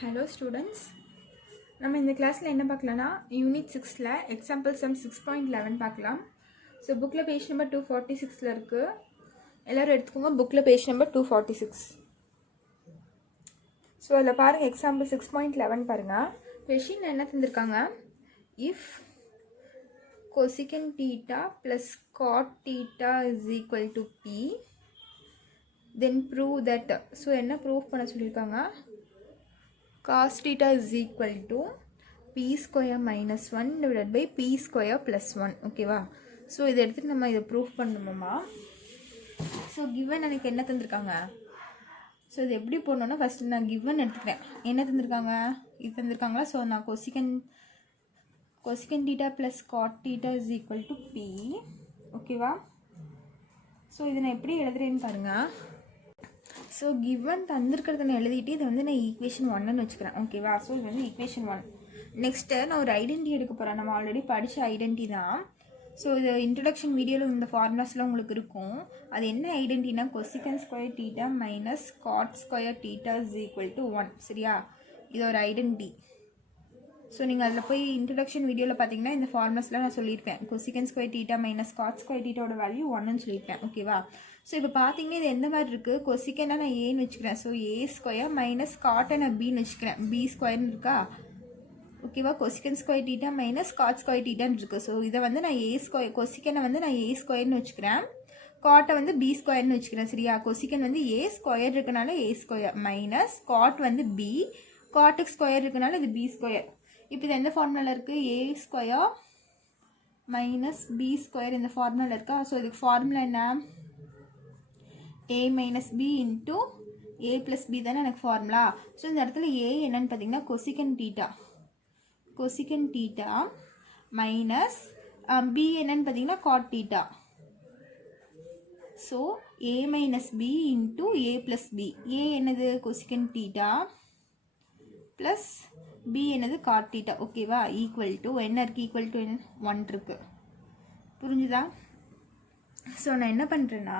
Hello students, நம்ம இந்த கிளாஸ்ல என்ன பார்க்கலாம்னா யூனிட் 6ல எக்ஸாம்பிள் சம் 6.11 பார்க்கலாம். ஸோ புக்கில் பேஜ் நம்பர் 246ல இருக்கு. எல்லாரும் எடுத்துக்கோங்க. புக்கில் பேஜ் நம்பர் 246. ஸோ அதில் பாருங்கள் எக்ஸாம்பிள் 6.11 பாருங்கள். கொஷின் என்ன தந்திருக்காங்க? If cosecant theta plus cot theta is equal to p, then prove that. So என்ன ப்ரூவ் பண்ண சொல்லியிருக்காங்க? cos theta is equal to p square minus 1 divided by p square plus 1. ஓகேவா? So இதை எடுத்துகிட்டு நம்ம இதை ப்ரூவ் பண்ணணுமா? ஸோ கிவன் எனக்கு என்ன தந்திருக்காங்க? ஸோ இது எப்படி போடணுன்னா ஃபஸ்ட்டு நான் கிவன் எடுத்துக்கிறேன். என்ன தந்திருக்காங்க? இது தந்திருக்காங்களா? ஸோ நான் cosecant theta plus cot theta is equal to p. ஓகேவா? ஸோ இதை நான் எப்படி எழுதுறேன்னு பாருங்கள். ஸோ கிவன் தந்திருக்கிறத நான் எழுதிட்டு இதை வந்து நான் ஈக்குவேஷன் 1ன்னு வச்சுக்கிறேன். ஓகேவா? ஸோ இது வந்து ஈக்குவேஷன் 1. நெக்ஸ்ட்டு நான் ஒரு ஐடென்டி எடுக்க போகிறேன். நம்ம ஆல்ரெடி படித்த ஐடென்டி தான். ஸோ இது இன்ட்ரடக்ஷன் வீடியோவில் இந்த ஃபார்முலாஸ்லாம் உங்களுக்கு இருக்கும். அது என்ன ஐடென்டினா cosecant square theta minus cot square theta is equal to 1. சரியா? இது ஒரு ஐடென்டி. ஸோ நீங்கள் அதில் போய் இன்ட்ரடக்ஷன் வீடியோவில் பார்த்தீங்கன்னா இந்த ஃபார்முலாஸ்லாம் நான் சொல்லியிருப்பேன். cosecant square theta minus cot square தீட்டாவோட வேல்யூ 1ன்னு சொல்லியிருப்பேன். ஓகேவா? ஸோ இப்போ பார்த்தீங்கன்னா இது எந்த மாதிரி இருக்குது? கொசிக்கன்னா நான் ஏன்னு வச்சுக்கிறேன். ஸோ ஏ ஸ்கொயர் மைனஸ் காட்டை நான் பின்னு வச்சுக்கிறேன். பி ஸ்கொயர்னு இருக்கா? ஓகேவா? cosecant square theta minus cot square தீட்டான்னு இருக்குது. ஸோ இதை வந்து நான் ஏ ஸ்கொயர், கொசிக்கனை வந்து நான் ஏ ஸ்கொயர்னு வச்சுக்கிறேன். காட்டை வந்து பி ஸ்கொயர்னு வச்சுக்கிறேன். சரியா? கொசிக்கன் வந்து ஏ ஸ்கொயர் இருக்கனால ஏ ஸ்கொயர் மைனஸ் காட் வந்து பி, காட்டுக்கு ஸ்கொயர் இருக்கனால இது பி ஸ்கொயர். இப்போ இது எந்த ஃபார்முலாவில் இருக்குது? ஏ ஸ்கொயர் மைனஸ் பி ஸ்கொயர் இந்த ஃபார்முலாவில் இருக்கா? ஸோ இதுக்கு ஃபார்முலா என்ன? a minus b into a plus b தானே எனக்கு ஃபார்முலா. ஸோ இந்த இடத்துல a என்னன்னு பார்த்தீங்கன்னா cosecant theta மைனஸ் b என்னன்னு பார்த்தீங்கன்னா cot theta. So a minus b into a plus b. a என்னது? cosecant theta ப்ளஸ் b என்னது? cot theta. ஓகேவா? ஈக்குவல் டு என்ன இருக்குது? ஈக்குவல் டு 1 இருக்குது. புரிஞ்சுதா? ஸோ நான் என்ன பண்ணுறேன்னா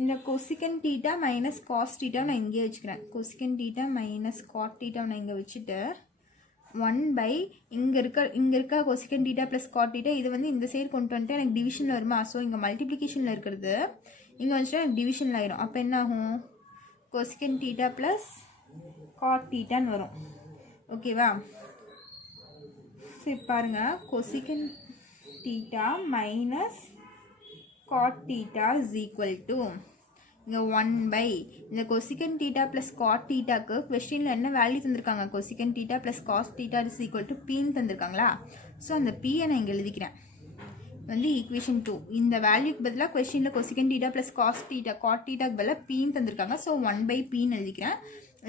இந்த cosecant theta minus cos theta நான் இங்கே வச்சுக்கிறேன். cosecant theta minus cot theta நான் இங்கே வச்சுட்டு 1 பை இங்கே இருக்க cosecant theta plus cot theta இது வந்து இந்த சைடு கொண்டு வந்துட்டு எனக்கு டிவிஷனில் வருமா? ஸோ இங்கே மல்டிப்ளிகேஷனில் இருக்கிறது இங்கே வந்துட்டு எனக்கு டிவிஷனில் ஆயிரும். அப்போ என்ன ஆகும்? cosecant theta ப்ளஸ் காட் thetaன்னு வரும். ஓகேவா? சரி பாருங்கள், cosecant theta minus cot theta is equal to இங்கே 1 பை இந்த cosecant theta plus cot thetaக்கு கொஸ்டினில் என்ன வேல்யூ தந்திருக்காங்க? cosecant theta plus cos theta is equal to pன்னு தந்திருக்காங்களா? ஸோ அந்த பியை நான் இங்கே எழுதிக்கிறேன். வந்து ஈக்குவேஷன் 2. இந்த வேல்யூக்கு பதிலாக கொஸ்டினில் cosecant theta plus cos theta cot thetaக்கு பதிலாக pன்னு தந்திருக்காங்க. ஸோ 1 பை pன்னு எழுதிக்கிறேன்.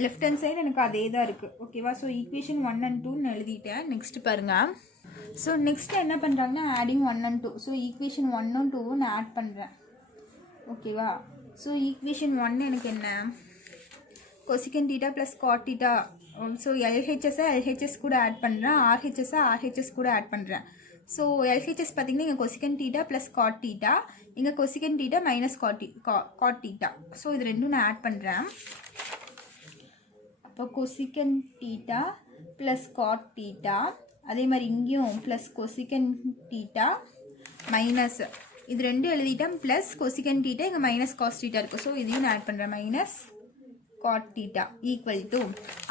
லெஃப்ட் ஹேண்ட் சைடு எனக்கு அதே தான் இருக்குது. ஓகேவா? ஸோ ஈக்குவேஷன் 1 and 2 எழுதிட்டேன். நெக்ஸ்ட் பாருங்கள். ஸோ நெக்ஸ்ட் என்ன பண்ணுறாங்கன்னா adding 1 and 2. So equation 1 and 2 நான் ஆட் பண்ணுறேன். ஓகேவா? ஸோ ஈக்குவேஷன் 1 எனக்கு என்ன? cosecant theta plus cot theta. So எல்ஹெச்எஸ்ஸை எல்ஹெச்எஸ் கூட ஆட் பண்ணுறேன், ஆர்ஹெச்எஸ்ஸை ஆர்ஹெச்எஸ் கூட ஆட் பண்ணுறேன். ஸோ எல்ஹெச்எஸ் பார்த்தீங்கன்னா இங்கே cosecant theta plus cot theta, இங்கே cosecant theta minus cot theta. So இது ரெண்டும் நான் ஆட் பண்ணுறேன். அப்போ cosecant theta plus cot theta, அதே மாதிரி இங்கேயும் ப்ளஸ் cosecant theta மைனஸ் இது ரெண்டும் எழுதிட்டேன். ப்ளஸ் cosecant theta இங்கே மைனஸ் காஸ் theta இருக்குது. ஸோ இதையும் நான் ஆட் பண்ணுறேன். Minus cot theta equal to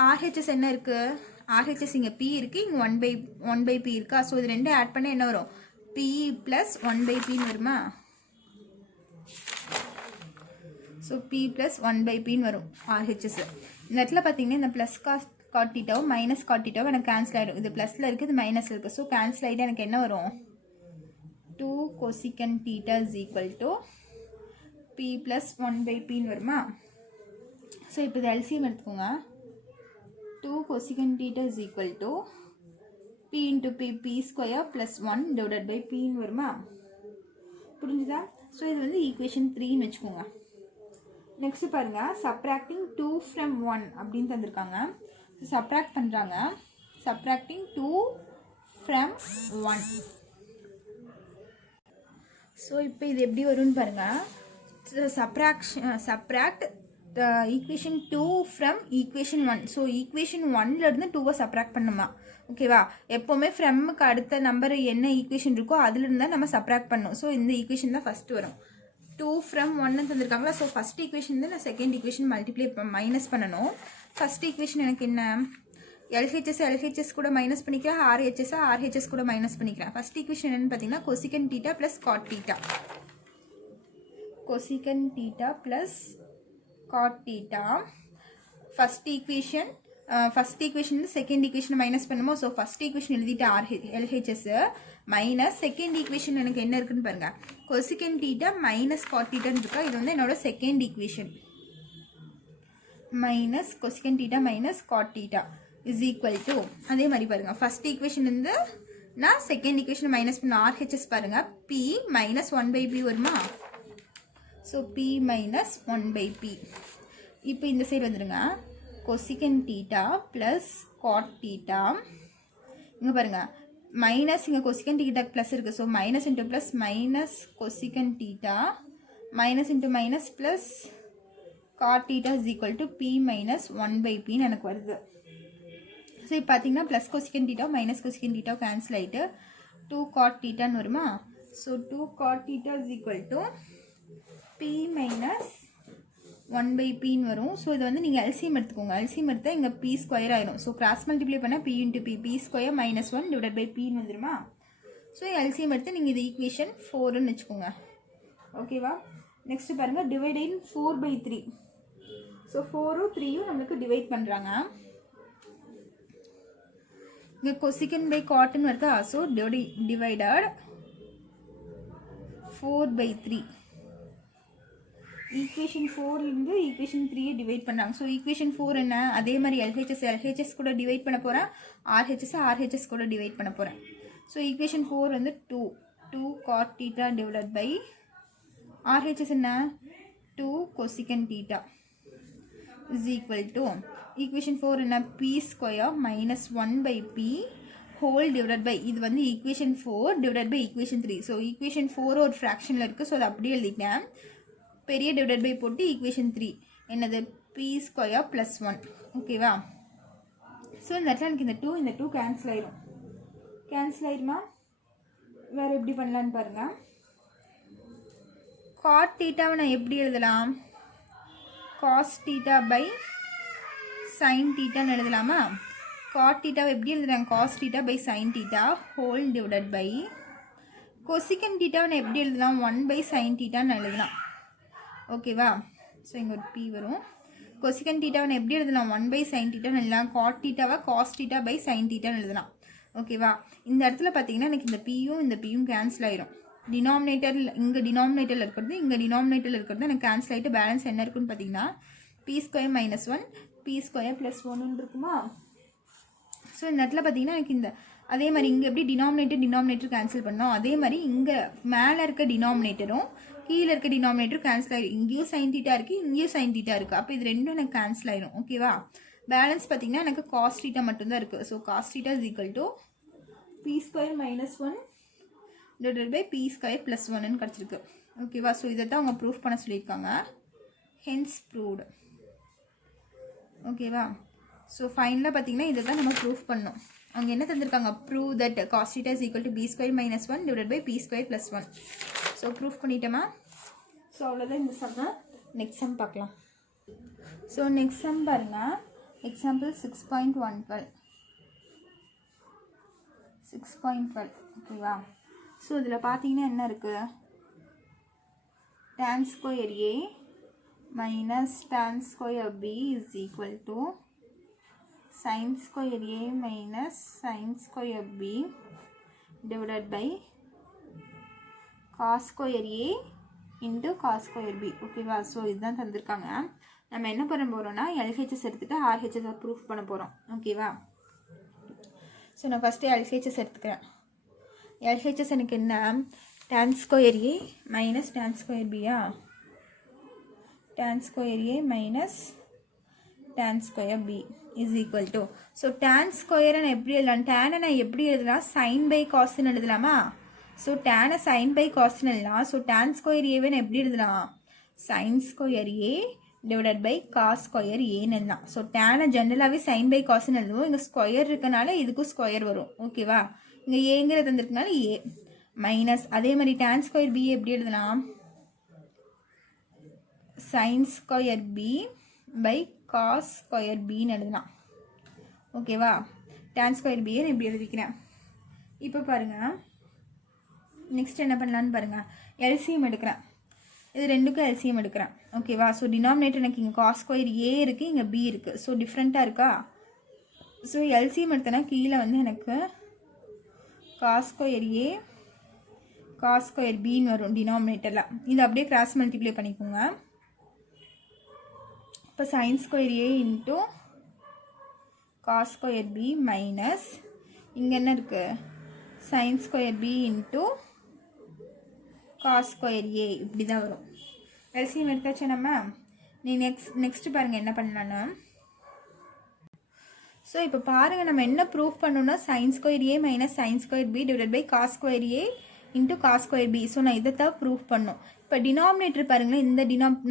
RHS என்ன இருக்குது? ஆர்ஹெச்எஸ் இங்கே பி இருக்குது, இங்கே ஒன் பை பி இருக்கா? ஸோ இது ரெண்டும் ஆட் பண்ண என்ன வரும்? பி ப்ளஸ் 1 பை பின்னு வருமா? ஸோ பி ப்ளஸ் 1 பை பின்னு வரும் ஆர்ஹெச்எஸ். இந்த இடத்துல பார்த்தீங்கன்னா இந்த ப்ளஸ் காட் thetaவும் மைனஸ் காட் thetaவும் எனக்கு கேன்சல் ஆகிடும். இது ப்ளஸில் இருக்குது, இது மைனஸில் இருக்குது. ஸோ கேன்சல் ஆகிட்டு எனக்கு என்ன வரும்? 2 cosecant theta is equal to p plus 1 by pன்னு வருமா? ஸோ இப்போ இது எல்சிஎம் எடுத்துக்கோங்க. 2 cosecant theta is equal to p into p square plus 1 divided by pன்னு வருமா? புரிஞ்சுதா? ஸோ இது வந்து ஈக்குவேஷன் 3ன்னு வச்சுக்கோங்க. நெக்ஸ்ட் பாருங்கள், சப்ராக்டிங் 2 from 1 அப்படின்னு தந்திருக்காங்க. சப்ராக்ட் பண்ணுறாங்க. Subtracting 2 from 1. ஸோ இப்போ இது எப்படி வரும்னு பாருங்கள். Subtract equation 2 from equation 1. So equation 1லேருந்து 2வை சப்ராக்ட் பண்ணுமா, ஓகேவா? எப்போவுமே ஃப்ரம்முக்கு அடுத்த நம்பர் என்ன ஈக்குவேஷன் இருக்கோ அதுலேருந்து தான் நம்ம சப்ராக்ட் பண்ணணும். ஸோ இந்த ஈக்குவேஷன் தான் ஃபஸ்ட்டு வரும். 2 ஃப்ரம் 1 தந்துருக்காங்களா. ஸோ ஃபஸ்ட் ஈக்குவேஷன் தான் நான் செகண்ட் ஈக்குவேஷன் மல்டிப்ளை மைனஸ் பண்ணணும். ஃபஸ்ட் ஈக்குவேஷன் எனக்கு என்ன, எல்ஹெச்எஸ் கூட மைனஸ் பண்ணிக்கிறேன், ஆர்ஹெச்எஸ் கூட மைனஸ் பண்ணிக்கிறேன். ஃபஸ்ட் ஈக்குவேஷன் என்னென்னு பார்த்தீங்கன்னா cosecant theta plus cot theta. Cosecant theta plus cot theta. First equation second equation minus பண்ணுமோ. ஸோ ஃபஸ்ட் ஈக்குவேஷன் எழுதிட்டு எல்ஹெச்எஸ் மைனஸ் செகண்ட் ஈக்குவேஷன் எனக்கு என்ன இருக்குன்னு பாருங்க, கொசிகன் தீட்டா மைனஸ் காட் தீட்டான்னு இருக்கா. இது வந்து என்னோட second equation. Minus cosecant theta minus cot theta is equal to, அதே மாதிரி பாருங்க ஃபர்ஸ்ட் ஈக்குவேஷன் இருந்து நான் செகண்ட் ஈக்குவேஷன் மைனஸ் பண்ண ஆர்ஹெச்எஸ் பாருங்க, பி மைனஸ் 1/p வருமா. So B minus 1/p. இப்போ இந்த சைடு வந்துடுங்க, cosecant theta plus cot theta. இங்கே பாருங்கள் மைனஸ், இங்கே கொசிகன் தீட்டா ப்ளஸ் இருக்குது. So minus into plus minus cosecant theta minus into minus plus cot theta is equal to p minus 1/pன்னு எனக்கு வருது. ஸோ இப்போ பார்த்தீங்கன்னா plus cosecant theta minus cosecant theta cancel ஆகிட்டு 2 காட் தீட்டான்னு வருமா. So 2 cot theta is equal to p minus 1/pன்னு வரும். ஸோ இது வந்து நீங்கள் எல்சிஎம் எடுத்துக்கோங்க. எல்சிஎம் எடுத்தால் இங்கே p ஸ்கொயர் ஆயிரும். ஸோ கிராஸ் மல்டிப்ளை பண்ணால் p into p square minus 1 divide by pன்னு வந்துடுமா. ஸோ எல்சிஎம் எடுத்து நீங்கள் இது ஈக்குவேஷன் 4ன்னு வச்சுக்கோங்க, ஓகேவா. நெக்ஸ்ட் பாருங்கள் டிவைட் இன் 4/3. ஸோ 4ம் 3யும் நம்மளுக்கு டிவைட் பண்ணுறாங்க. இங்கே கொசிகன் பை காட்னு வருதா. So divided 4/3. ஈக்குவேஷன் 4லேருந்து ஈக்குவேஷன் 3 டிவைட் பண்ணுறாங்க. ஸோ ஈக்குவேஷன் 4 என்ன, அதே மாதிரி எல்ஹெச்எஸ் கூட டிவைட் பண்ண போகிறேன், ஆர்ஹெச்எஸ் கூட டிவைட் பண்ண போகிறேன். ஸோ ஈக்குவேஷன் 4 வந்து 2 cot theta divided by RHS என்ன 2 cosecant theta is equal to equation 4 என்ன p square minus 1/p whole divided by, இது வந்து equation 4 divided by equation 3. So equation 4 ஒரு ஃப்ராக்ஷனில் இருக்குது. ஸோ அதை அப்படியே எழுதிட்டேன், பெரிய டிவைடட் பை போட்டு ஈக்குவேஷன் 3 என்னது பி ஸ்கொயர் ப்ளஸ் 1, ஓகேவா. ஸோ இந்த இடத்துல எனக்கு இந்த 2 கேன்சல் ஆயிருமா. வேறு எப்படி பண்ணலான்னு பாருங்கள். காட் தீட்டாவை நான் எப்படி எழுதலாம், காஸ் தீட்டா பை சைன் தீட்டான்னு எழுதலாமா. காட் தீட்டாவை எப்படி எழுதுறாங்க, cos theta by sine theta whole divided by cosecant தீட்டாவை நான் எப்படி எழுதலாம் 1/sin தீட்டான்னு எழுதலாம், ஓகேவா. ஸோ இங்கே ஒரு பி வரும். கொசிகன் தீட்டாவை எப்படி எழுதலாம் 1/sin தீட்டான்னு எழுதலாம். காட் தீட்டாவை காஸ் தீட்டா பை சைன் தீட்டான்னு எழுதலாம், ஓகேவா. இந்த இடத்துல பார்த்தீங்கன்னா எனக்கு இந்த பியும் கேன்சல் ஆயிரும். இங்கே டினாமினேட்டரில் இருக்கிறது இங்கே டினாமினேட்டரில் இருக்கிறது எனக்கு கேன்சல் ஆகிட்டு பேலன்ஸ் என்ன இருக்குன்னு பார்த்தீங்கன்னா B square minus 1 B square plus 1 இருக்குமா. ஸோ இந்த இடத்துல பார்த்தீங்கன்னா எனக்கு இந்த அதே மாதிரி இங்கே எப்படி டினாமினேட்டர் கேன்சல் பண்ணோம், அதே மாதிரி இங்கே மேலே இருக்க டினாமினேட்டரும் கீழே இருக்க டினாமினேட்டர் கேன்சல் ஆகிடும். இங்கேயும் சைன் தீட்டா இருக்குது, இங்கேயும் சைன் தீட்டா இருக்குது. அப்போ இது ரெண்டும் எனக்கு கேன்சல் ஆயிடும், ஓகேவா. பேலன்ஸ் பார்த்தீங்கன்னா எனக்கு காஸ் தீட்டா மட்டும்தான் இருக்குது. So cos theta is equal to p square minus 1 divided by p square plus 1ன்னு கிடச்சிருக்கு, ஓகேவா. ஸோ இதை தான் அவங்க ப்ரூஃப் பண்ண சொல்லியிருக்காங்க, ஹென்ஸ் ப்ரூவ்டு, ஓகேவா. ஸோ ஃபைனலாக பார்த்தீங்கன்னா இதை தான் நம்ம ப்ரூஃப் பண்ணோம். அவங்க என்ன தந்திருக்காங்க, prove that cos theta is equal to p square minus 1 divide by p square plus 1. So proof பண்ணிட்டோமா. ஸோ அவ்வளோதான் இந்த சம்மை. நெக்ஸ்ட் சம் பார்க்கலாம். ஸோ நெக்ஸ்ட் சம் பாருங்கள், எக்ஸாம்பிள் 6.12, ஓகேவா. ஸோ இதில் பார்த்தீங்கன்னா என்ன இருக்குது, tan square a minus tan square b is equal to sin square a minus sin square b divided by cos square a into cos square b, ஓகேவா. So இதுதான் தந்திருக்காங்க. நம்ம என்ன பண்ண போகிறோம்னா எல்ஹெச்எஸ் எடுத்துகிட்டு ஆர்ஹெச்எஸ் ப்ரூஃப் பண்ண போகிறோம், ஓகேவா. ஸோ நான் ஃபஸ்ட்டு எல்ஹெச்எஸ் எடுத்துக்கிறேன். எல்ஹெச்எஸ் எனக்கு என்ன, tan square a minus tan square b-யா, tan square a minus tan square b is equal to, so tan ஸ்கொயரை நான் எப்படி எழுதலாம், டேனை நான் எப்படி எழுதலாம் சைன் பை காஸ்ன்னு எழுதலாமா. ஸோ டேனை சைன் பை காஸ்ன்னு எழுதலாம். ஸோ tan ஸ்கொயர் ஏவை நான் எப்படி எழுதலாம், sine square a divided by cos square ஏன்னு எழுதலாம். ஸோ டேனை ஜென்ரலாகவே சைன் பை காஸ்ன்னு எழுதுவோம். இங்கே ஸ்கொயர் இருக்கனால இதுக்கும் ஸ்கொயர் வரும். ஓகேவா, இங்கே ஏங்கிறது வந்துருக்கனால ஏ மைனஸ் அதே மாதிரி டேன் ஸ்கொயர் பி எப்படி எழுதலாம், sine square B by cos square பின்னு எழுதலாம். ஓகேவா, டேன் ஸ்கொயர் பின்னு எப்படி எழுதிக்கிறேன். இப்போ பாருங்கள், நெக்ஸ்ட் என்ன பண்ணலான்னு பாருங்கள். எல்சிஎம் எடுக்கிறேன், இது ரெண்டுக்கும் எல்சிஎம் எடுக்கிறேன். ஓகேவா, ஸோ டினாமினேட்டர் எனக்கு இங்கே காஸ் ஸ்கொயர் ஏ இருக்குது, இங்கே பி இருக்குது. ஸோ டிஃப்ரெண்ட்டாக இருக்கா. ஸோ எல்சிஎம் எடுத்தேன்னா கீழே வந்து எனக்கு cos square A cos square பின்னு வரும் டினாமினேட்டரில். இது அப்படியே கிராஸ் மல்டிப்ளை பண்ணிக்கோங்க. இப்போ sine square A into cos square B minus இங்கே என்ன இருக்குது, sine square B into cos square A இப்படி தான் வரும். எல்சிஎம் எடுத்தாச்சு நம்ம. நீ நெக்ஸ்ட் பாருங்கள் என்ன பண்ணலான்னா, ஸோ இப்போ பாருங்கள் நம்ம என்ன ப்ரூஃப் பண்ணணும்னா sine square A minus sine square B divided by cos square A into cos square B. So நான் இதை தான் ப்ரூஃப் பண்ணோம். இப்போ டினாமினேட்டர் பாருங்களேன், இந்த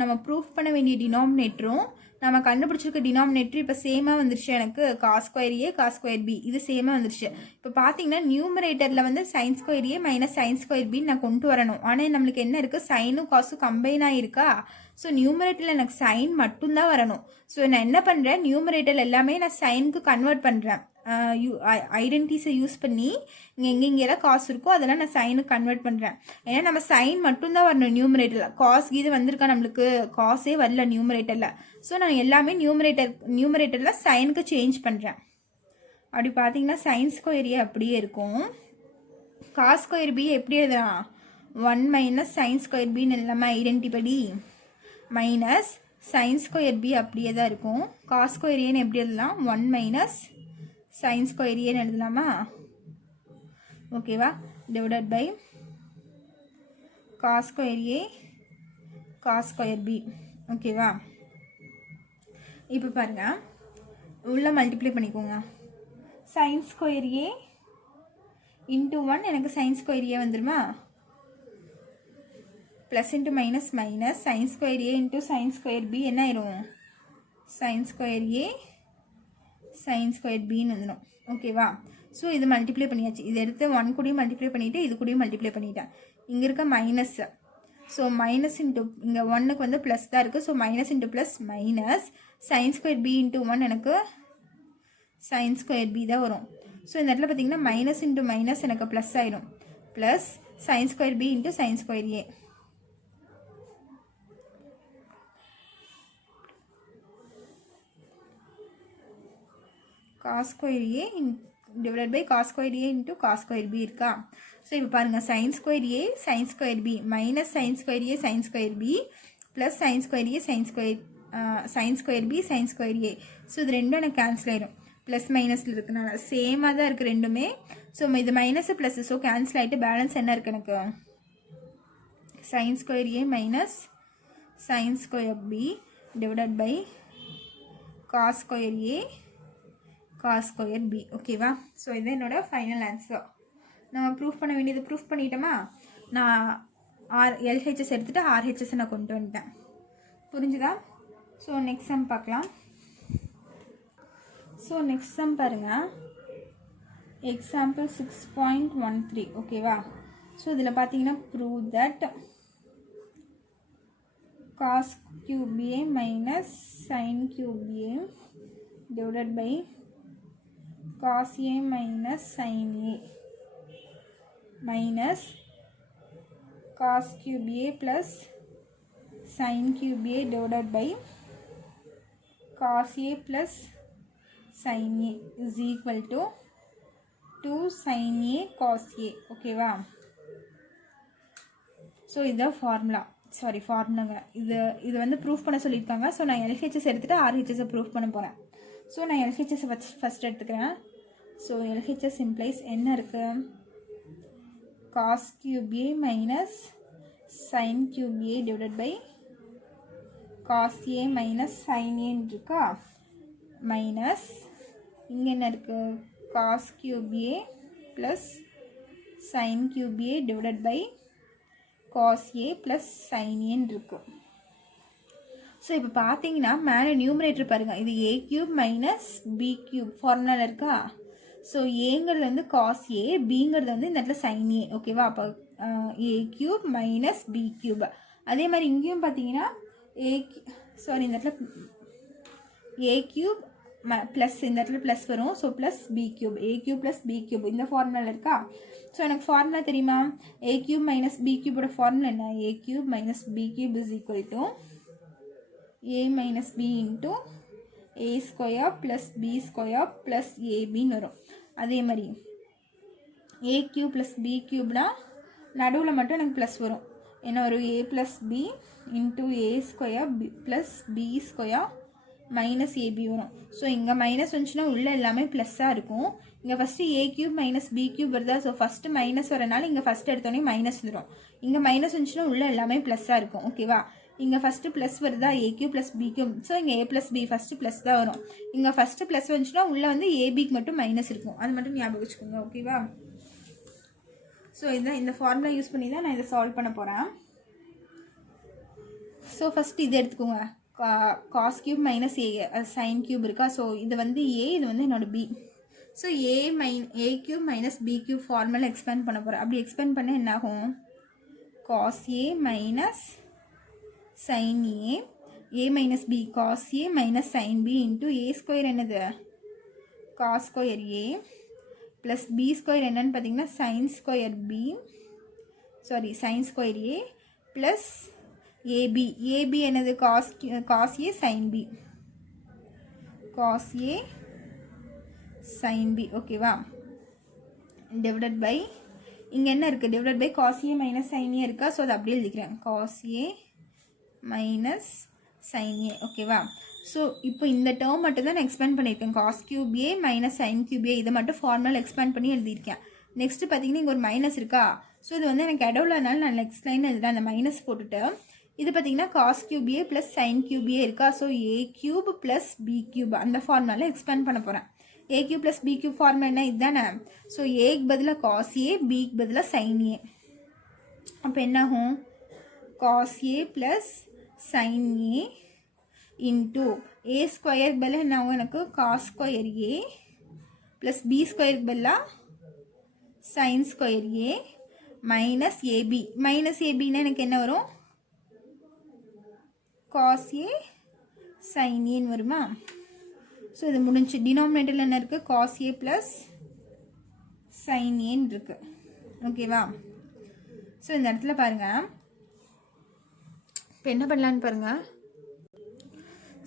நம்ம ப்ரூஃப் பண்ண வேண்டிய டினாமினேட்டரும் நம்ம கண்டுபிடிச்சிருக்க டினாமினேட்டர் இப்போ சேமாக வந்துருச்சு. எனக்கு cos square A cos square B இது சேமாக வந்துருச்சு. இப்போ பார்த்தீங்கன்னா நியூமரேட்டரில் வந்து sign square A minus sine square பின்னு நான் கொண்டு வரணும். ஆனால் நம்மளுக்கு என்ன இருக்குது, சைனும் காசும் கம்பைன் ஆகிருக்கா. ஸோ நியூமரேட்டரில் எனக்கு சைன் மட்டும்தான் வரணும். ஸோ நான் என்ன பண்ணுறேன், நியூமரேட்டர் எல்லாமே நான் சைனுக்கு கன்வெர்ட் பண்ணுறேன். ஐடென்டிட்டிஸை யூஸ் பண்ணி இங்கே எங்கெங்கெல்லாம் காசு இருக்கோ அதெல்லாம் நான் சைனுக்கு கன்வெர்ட் பண்ணுறேன். ஏன்னா நம்ம சைன் மட்டும்தான் வரணும் நியூமரேட்டரில். காஸ் இது வந்திருக்கா, நம்மளுக்கு காசே வரல நியூமரேட்டரில். ஸோ நான் எல்லாமே நியூமரேட்டரில் சைனுக்கு சேஞ்ச் பண்ணுறேன். அப்படி பார்த்தீங்கன்னா சைன் ஸ்கொயர் ஏ அப்படியே இருக்கும். காஸ் ஸ்கொயர் பி எப்படி எழுதலாம், 1 மைனஸ் சைன் ஸ்கொயர் பின்னு எல்லாமே ஐடென்டி படி மைனஸ் சைன் ஸ்கொயர் பி அப்படியே தான் இருக்கும். காஸ் ஸ்கொயர் ஏன்னு எப்படி எழுதலாம், 1 மைனஸ் சைன் ஸ்கொயர் ஏன்னு எழுதலாமா. ஓகேவா, divided by cos square A cos square B. ஓகேவா, இப்போ பாருங்கள் உள்ள மல்டிப்ளை பண்ணிக்கோங்க. சைன் ஸ்கொயர் ஏ இன்ட்டு 1 எனக்கு சைன் ஸ்கொயர் ஏ வந்துருமா, plus into minus minus sine square A into sine square B என்ன ஆயிரும், sine square A sine square பின்னு வந்துடும். ஓகேவா, ஸோ இது மல்டிப்ளை பண்ணியாச்சு. இது எடுத்து 1 கூடயும் மல்டிப்ளை பண்ணிவிட்டு இது கூடயும் மல்டிப்ளை பண்ணிட்டேன். இங்கே இருக்க மைனஸ், ஸோ மைனஸ் இன்ட்டு இங்கே 1க்கு வந்து ப்ளஸ் தான் இருக்குது. So minus into plus minus sine square B into 1 எனக்கு சைன் ஸ்கொயர் பி தான் வரும். ஸோ இந்த இடத்துல பார்த்தீங்கன்னா மைனஸ் இன்ட்டு மைனஸ் எனக்கு ப்ளஸ் ஆயிடும். Plus sine square B into sine square A. Cos square A divided by cos square A into cos square B இருக்கா. So இப்போ பாருங்கள் sine square A sine square B minus sine square A sine square B plus sine square A sine square B sine square A. So இது ரெண்டும் எனக்கு cancel ஆயிடும். Plus மைனஸில் இருக்குனால சேமாக தான் இருக்குது ரெண்டுமே. ஸோ இது மைனஸ் ப்ளஸ், ஸோ கேன்சல் ஆகிட்டு பேலன்ஸ் என்ன இருக்குது எனக்கு, sine square A minus sine square B divided by cos square A cos square B. ஓகேவா, ஸோ இது என்னோட ஃபைனல் ஆன்சர். நம்ம ப்ரூஃப் பண்ண வேண்டியது ப்ரூஃப் பண்ணிட்டோமா. நான் எல்ஹெச்எஸ் எடுத்துகிட்டு ஆர்ஹெச்எஸ் நான் கொண்டு வந்துட்டேன். புரிஞ்சுதா. ஸோ நெக்ஸ்ட் சம் பார்க்கலாம். ஸோ நெக்ஸ்ட் சம் பாருங்கள், எக்ஸாம்பிள் 6.13. ஓகேவா, ஸோ இதில் பார்த்தீங்கன்னா prove that cos cube A minus sine cube A divided by cos a minus sin a minus cos cube a plus sin cube a divided by cos a plus sin a is equal to 2 sin a cos a. ஓகேவா, so இதுதான் formula. ஃபார்முலாங்க. இது வந்து proof பண்ண சொல்லியிருக்காங்க. So நான் LHS எடுத்துகிட்டு ஆர்ஹெச்எஸை proof பண்ண போகிறேன். ஸோ நான் எல்ஹெச்எஸ் ஃபஸ்ட் எடுத்துக்கிறேன். ஸோ எல்ஹெச்எஸ் இம்ப்ளைஸ் என்ன இருக்குது, cos cube A minus sine cube A divided by cos A minus sine ஏன்னு இருக்கா, மைனஸ் இங்கே என்ன இருக்குது, cos cube A plus sine cube A divided by cos A plus sine ஏன்னு இருக்குது. ஸோ இப்போ பார்த்தீங்கன்னா மேலே நியூமரேட்டர் பாருங்கள், இது a cube மைனஸ் b cube ஃபார்முலாவில் இருக்கா. ஸோ ஏங்கிறது வந்து காஸ் ஏ, பிங்கிறது வந்து இந்த இடத்துல சைன் ஏ. ஓகேவா. அப்போ a cube மைனஸ் b cube. அதே மாதிரி இங்கேயும் பார்த்தீங்கன்னா இந்த இடத்துல a cube ப்ளஸ் இந்த இடத்துல ப்ளஸ் வரும். So plus b cube, a cube plus b cube இந்த ஃபார்முலாவில் இருக்கா. ஸோ எனக்கு ஃபார்முலா தெரியுமா, a cube மைனஸ் b cubeோட ஃபார்முலா என்ன, a cube மைனஸ் b cube is equal to a minus b into a square plus b square plus ab வரும். அதே மாதிரி a cube plus b cubeனா நடுவில் மட்டும் எனக்கு ப்ளஸ் வரும். என்ன வரும், a plus b into a square plus b square minus ab வரும். ஸோ இங்கே மைனஸ் வந்துச்சுன்னா உள்ளே எல்லாமே ப்ளஸ்ஸாக இருக்கும். இங்கே ஃபஸ்ட்டு a cube மைனஸ் b cube வருதா. ஸோ ஃபஸ்ட்டு மைனஸ் வரனால இங்கே ஃபஸ்ட்டு எடுத்தோடனே மைனஸ் வந்துடும். இங்கே மைனஸ் வந்துச்சுன்னா உள்ளே எல்லாமே ப்ளஸ்ஸாக இருக்கும். ஓகேவா. இங்கே ஃபஸ்ட்டு ப்ளஸ் வருதா, a cube plus b cube. So இங்கே a plus b first plus தான் வரும். இங்கே ஃபஸ்ட்டு ப்ளஸ் வந்துச்சுன்னா உள்ளே வந்து ஏபிக்கு மட்டும் மைனஸ் இருக்கும். அது மட்டும் ஞாபகம் வச்சுக்கோங்க. ஓகேவா. ஸோ இதுதான் இந்த ஃபார்முலா யூஸ் பண்ணி தான் நான் இதை சால்வ் பண்ண போகிறேன். ஸோ ஃபஸ்ட்டு இது எடுத்துக்கோங்க, cos cube minus A sine cube இருக்கா. ஸோ இது வந்து ஏ, இது வந்து என்னோட B. So A cube minus B cube formula expand பண்ண போகிறேன். அப்படி எக்ஸ்பேண்ட் பண்ண என்ன ஆகும், cos A minus sin a minus b cos a minus sin b into a square என்னது cos square a plus b square என்னன்னு பார்த்தீங்கன்னா sin square b sin square a plus ab என்னது cos a sin b cos a sin b. ஓகேவா. divided by இங்கே என்ன இருக்குது, divided by cos a minus sin a இருக்கா. So அதை அப்படியே எழுதிக்கிறேன், cos a minus sine A. ஓகேவா. ஸோ இப்போ இந்த டேர்ம் மட்டும் தான் நான் எக்ஸ்பேண்ட் பண்ணியிருக்கேன், cos cube A minus sine cube ஏ. இதை மட்டும் ஃபார்முலா எக்ஸ்பேண்ட் பண்ணி எழுதியிருக்கேன். நெக்ஸ்ட்டு பார்த்தீங்கன்னா இங்கே ஒரு மைனஸ் இருக்கா. ஸோ இது வந்து எனக்கு இடவுலனால நான் நெக்ஸ்ட் லைன் எழுதுறேன், அந்த மைனஸ் போட்டுட்டு. இது பார்த்தீங்கன்னா cos cube A plus sine cube A இருக்கா. So A cube plus B cube அந்த ஃபார்முலாவில் எக்ஸ்பேண்ட் பண்ண போகிறேன். A cube plus B cube formula என்ன, இதுதானே. ஸோ ஏக்கு பதிலாக காஸ் ஏ, பிக்கு பதிலாக சைன் ஏ. அப்போ என்னாகும், cos A plus sin a into a square பதிலா என்ன ஆகும், எனக்கு cos square a plus b square பதிலா sin square a minus ab. minus ab னா எனக்கு என்ன வரும், cos a sin a ன்னு வருமா. ஸோ இது முடிஞ்சு. டினாமினேட்டரில் என்ன இருக்குது, cos a plus sin a ன்னு இருக்கு. ஓகேவா. ஸோ இந்த இடத்துல பாருங்கள், இப்போ என்ன பண்ணலான்னு பாருங்கள்.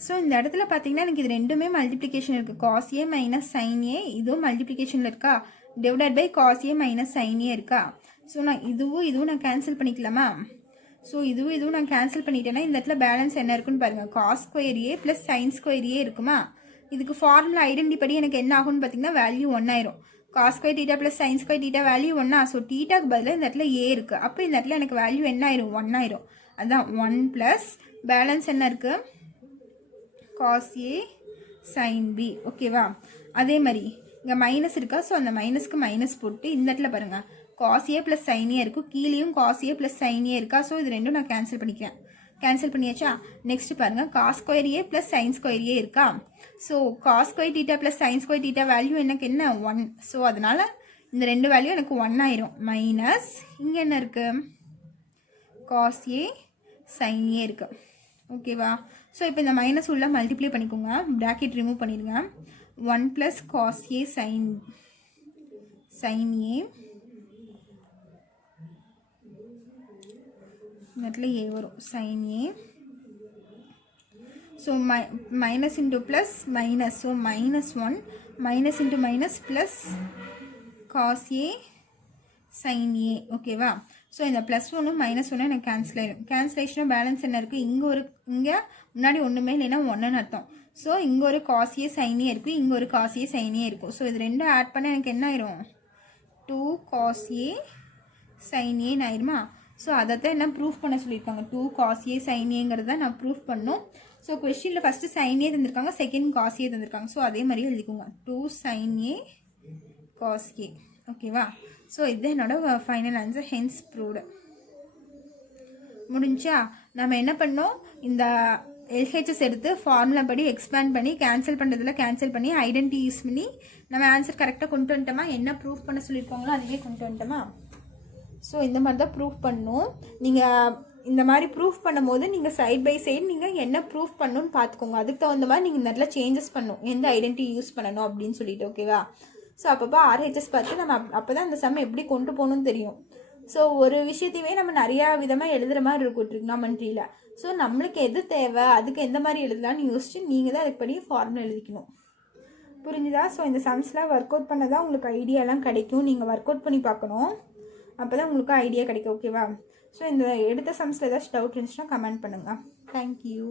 ஸோ இந்த இடத்துல பார்த்தீங்கன்னா எனக்கு இது ரெண்டுமே மல்டிப்ளிகேஷன் இருக்குது, cos A minus sine A. இதுவும் மல்டிப்ளிகேஷனில் இருக்கா, divided by cos A minus sine A இருக்கா. ஸோ நான் இதுவும் நான் கேன்சல் பண்ணிக்கலாமா. ஸோ இதுவும் நான் கேன்சல் பண்ணிட்டேன்னா இந்த இடத்துல பேலன்ஸ் என்ன இருக்குன்னு பாருங்கள், cos square A plus sine square ஏ இருக்குமா. இதுக்கு ஃபார்முலா ஐடென்டி படி எனக்கு என்ன ஆகும்னு பார்த்தீங்கன்னா வேல்யூ 1 ஆயிரும். Cos square theta plus sine square theta value 1. So டீட்டாக்கு பதிலாக இந்த இடத்துல ஏ இருக்குது. அப்போ இந்த இடத்துல எனக்கு வேல்யூ என்ன ஆயிரும், 1 ஆயிரும். அதான் 1 ப்ளஸ் பேலன்ஸ் என்ன இருக்குது, காஸ் ஏ சைன் பி. ஓகேவா. அதே மாதிரி இங்கே மைனஸ் இருக்கா. ஸோ அந்த மைனஸ்க்கு மைனஸ் போட்டு இந்த இடத்துல பாருங்கள், காஸ் ஏ ப்ளஸ் சைன் ஏ இருக்கும், கீழேயும் cos A plus sign A இருக்கா. ஸோ இது ரெண்டும் நான் கேன்சல் பண்ணிக்கிறேன். கேன்சல் பண்ணியாச்சா. நெக்ஸ்ட் பாருங்கள், cos square A plus sine square A இருக்கா. So cos square theta plus sine square theta value எனக்கு என்ன, 1. ஸோ அதனால் இந்த ரெண்டு வேல்யூ எனக்கு 1 ஆயிரும். மைனஸ் இங்கே என்ன இருக்குது, காஸ் ஏ சைன் ஏ இருக்கு. ஓகேவா. ஸோ இப்போ இந்த மைனஸ் உள்ள மல்டிப்ளை பண்ணிக்கோங்க, ப்ராக்கெட் ரிமூவ் பண்ணிடுங்க. 1 plus cos A sine A, இந்த இடத்துல ஏ வரும், sine A. So minus into plus minus, so -1 minus into minus plus cos A sine A. ஓகேவா. ஸோ இந்த +1 -1 எனக்கு கேன்சல் ஆயிடும். கேன்சலேஷனும் பேலன்ஸ் என்ன இருக்குது, இங்கே முன்னாடி ஒன்றுமே இல்லைன்னா 1ன்னு அர்த்தம். ஸோ இங்கே ஒரு காஸ் ஏ சைன் ஏ இருக்குது, இங்கே ஒரு காஸ் ஏ சைன் ஏ இருக்கும். ஸோ இது ரெண்டும் ஆட் பண்ண எனக்கு என்ன ஆயிரும், 2 காஸ் ஏ சைன் ஏன்னு ஆயிருமா. ஸோ அதை தான் என்ன ப்ரூஃப் பண்ண சொல்லியிருக்காங்க, 2 காஸ் ஏ சைன் ஏங்கிறத நான் ப்ரூஃப் பண்ணணும். ஸோ கொஸ்டினில் ஃபஸ்ட்டு சைன் ஏ தந்திருக்காங்க, செகண்ட் காஸ் ஏ தந்திருக்காங்க. ஸோ அதே மாதிரி எழுதிக்கோங்க, 2 சைன் ஏ காஸ் ஏ. ஓகேவா. ஸோ இது என்னோட ஃபைனல் ஆன்சர், ஹென்ஸ் ப்ரூவ்டு. முடிஞ்சா நம்ம என்ன பண்ணோம், இந்த எல்ஹெச்எஸ் எடுத்து ஃபார்முலா படி எக்ஸ்பேண்ட் பண்ணி கேன்சல் பண்ணுறதுல கேன்சல் பண்ணி ஐடென்டி யூஸ் பண்ணி நம்ம ஆன்சர் கரெக்டாக கொண்டு வந்துட்டோமா, என்ன ப்ரூஃப் பண்ண சொல்லியிருக்காங்களோ அதுவே கொண்டு வந்துட்டோமா. ஸோ இந்த மாதிரி தான் ப்ரூஃப் பண்ணணும். நீங்கள் இந்த மாதிரி ப்ரூஃப் பண்ணும்போது நீங்கள் சைட் பை சைடு நீங்கள் என்ன ப்ரூஃப் பண்ணணும்னு பார்த்துக்கோங்க. அதுக்கு தகுந்த மாதிரி நீங்கள் நிறைய சேஞ்சஸ் பண்ணணும், எந்த ஐடென்டி யூஸ் பண்ணணும் அப்படின்னு சொல்லிட்டு. ஓகேவா. ஸோ அப்பப்போ ஆர்ஹெச்எஸ் பார்த்து நம்ம அப்போ தான் அந்த சம் எப்படி கொண்டு போகணும்னு தெரியும். ஸோ ஒரு விஷயத்தையுமே நம்ம நிறையா விதமாக எழுதுகிற மாதிரி இருக்கும் ட்ரிக்னாமெண்ட்ரியில். ஸோ நம்மளுக்கு எது தேவை, அதுக்கு எந்த மாதிரி எழுதலான்னு யோசிச்சு நீங்கள் தான் அதுப்படி ஃபார்முலா எழுதிக்கணும். புரிஞ்சுதா. ஸோ இந்த சம்ஸ்லாம் ஒர்க் அவுட் பண்ண தான் உங்களுக்கு ஐடியாலாம் கிடைக்கும். நீங்கள் ஒர்க் அவுட் பண்ணி பார்க்கணும், அப்போ தான் உங்களுக்கு ஐடியா கிடைக்கும். ஓகேவா. ஸோ இந்த எடுத்த சம்ஸில் ஏதாச்சும் டவுட் இருந்துச்சுன்னா கமெண்ட் பண்ணுங்கள். தேங்க்யூ.